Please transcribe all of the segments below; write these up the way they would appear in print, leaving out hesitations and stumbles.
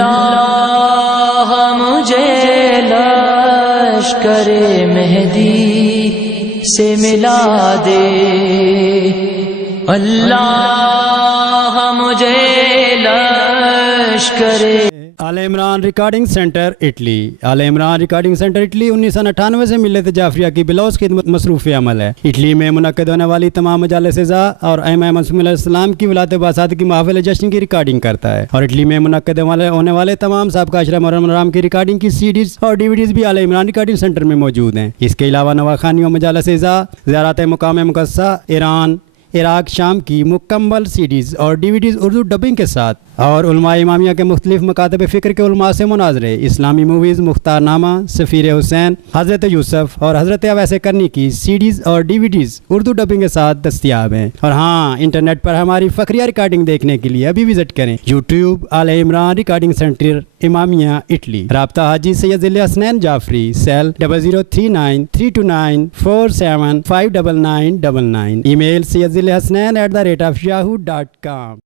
اللہ مجھے لشکر مہدی سے ملا دے، اللہ مجھے لشکر آل عمران ریکارڈنگ سینٹر اٹلی۔ آل عمران ریکارڈنگ سینٹر اٹلی 1998 سے ملت جعفریہ کی بلوز خدمت مصروف عمل ہے۔ اٹلی میں منعقد ہونے والی تمام مجالس ازا اور ائمہ معصومین علیہ السلام کی ولادت باسات کی محافل جشن کی ریکارڈنگ کرتا ہے، اور اٹلی میں منعقد ہونے والے تمام سابقہ اشرا محرم کی ریکارڈنگ کی سی ڈیز اور ڈی وی ڈیز بھی آل عمران ریکارڈنگ سینٹر میں موجود ہیں۔ اس کے علاوہ نواخانی و مجالس ازا، زیارات مقام مقدسہ ایران، عراق، شام کی مکمل سی ڈیز اور ڈی وی ڈیز اردو ڈبنگ کے ساتھ، اور علماء امامیہ کے مختلف مکاتب فکر کے علماء سے مناظرے، اسلامی موویز، مختار نامہ، سفیر حسین، حضرت یوسف اور حضرت اویس کرنی کی سی ڈیز اور ڈی وی ڈیز اردو ڈبنگ کے ساتھ دستیاب ہیں۔ اور ہاں، انٹرنیٹ پر ہماری فخریہ ریکارڈنگ دیکھنے کے لیے ابھی وزٹ کریں یوٹیوب آل عمران ریکارڈنگ سینٹر امامیہ اٹلی۔ رابطہ حاجی سید ذل حسنین جعفری، سیل 00393294759999، ای میل syedhilhasanen@yahoo.com۔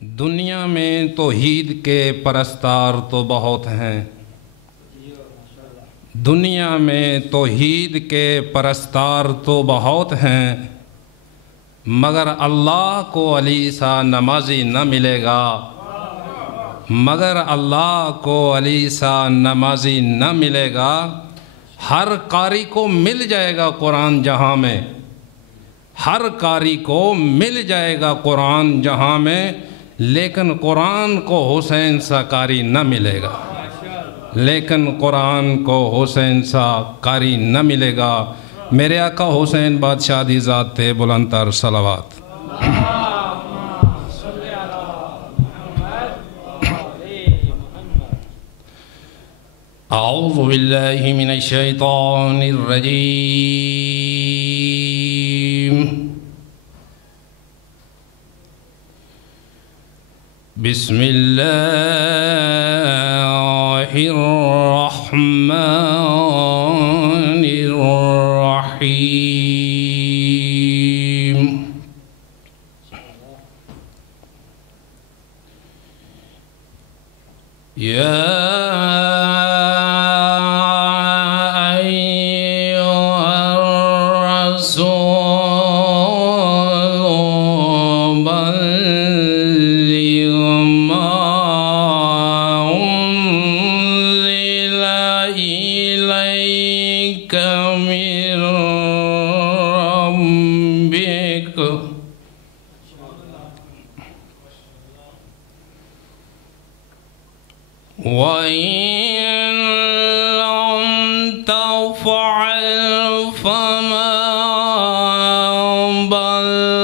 دنیا میں توحید کے پرستار تو بہت ہیں، دنیا میں توحید کے پرستار تو بہت ہیں، مگر اللہ کو علی سا نمازی نہ ملے گا، مگر اللہ کو علی سا نمازی نہ ملے گا۔ ہر قاری کو مل جائے گا قرآن جہاں میں، ہر قاری کو مل جائے گا قرآن جہاں میں، لیکن قرآن کو حسین سا قاری نہ ملے گا، لیکن قرآن کو حسین سا قاری نہ ملے گا۔ میرے آقا حسین بادشاہ دی ذات تھے، بلند تر صلوات۔ اعوذ باللہ من الشیطان الرجیم، بسم اللہ الرحمن الرحیم۔ یا وَإِن لَّمْ تَفْعَلْ فَمَا بَلَّغْتَ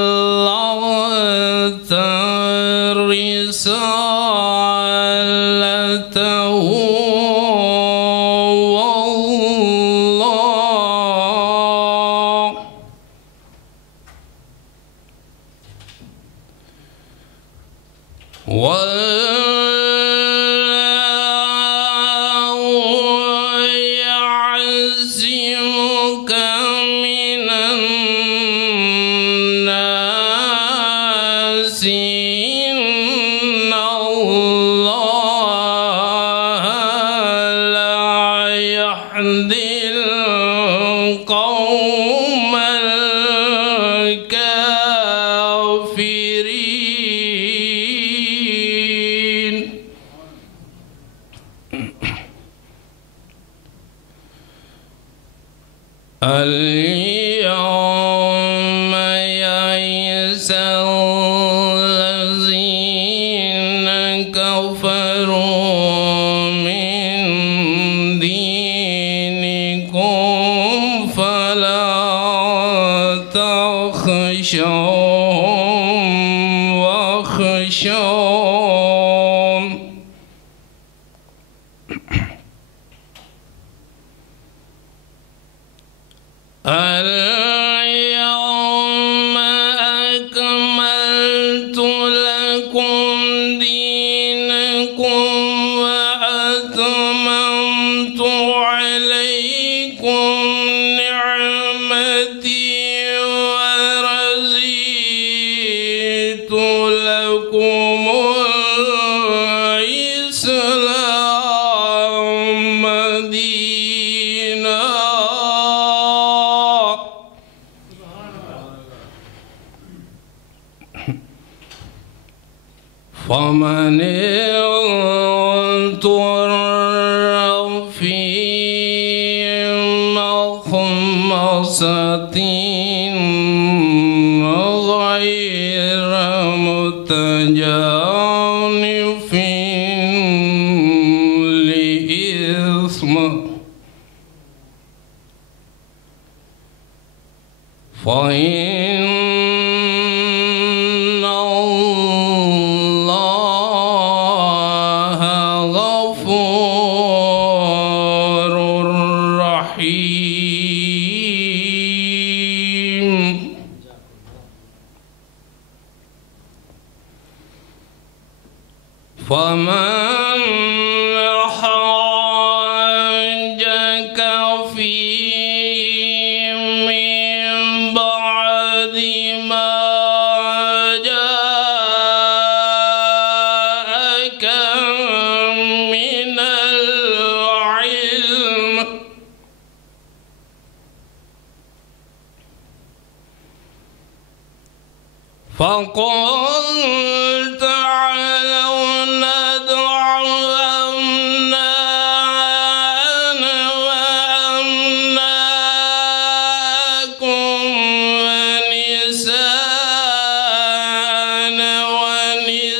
رِسَالَتَهُ اليوم يئس الذين كفروا من دينكم فلا تخشوهم واخشون اليوم أكملت لكم دينكم وأتممت عليكم نعمتي ورضيت لكم فمن اضطر في مخمصة غير متجانف لإثم فإن الله غفور رحيم. فمن حاجك فيه من بعد ما جاءك من العلم فقل تعالوا ندع أبناءنا وأبناءكم ونساءنا ونساءكم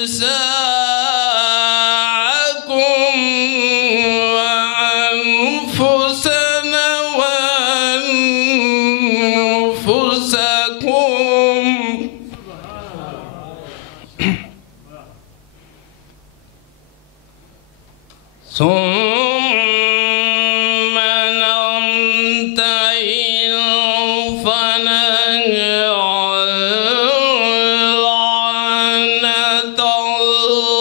وأنفسنا وأنفسكم ثم نمتهل فنجعل لعنة الله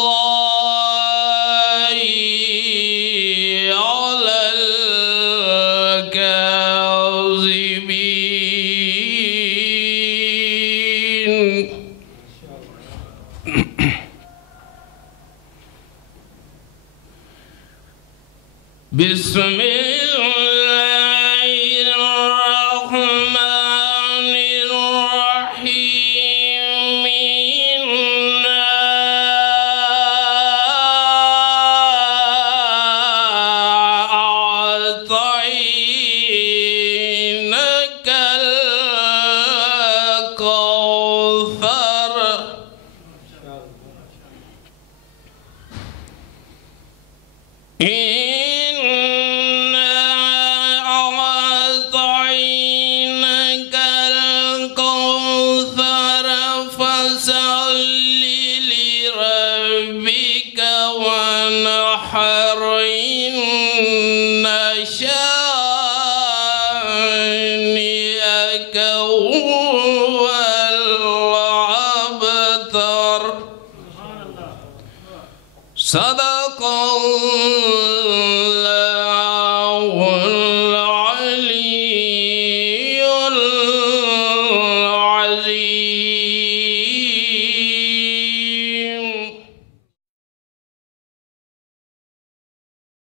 على الكاذبين. بسم الله الرحمن الرحيم. إنا أعطيناك الكوثر فصل لربك وانحر إن شانئك هو الأبتر. صدق الله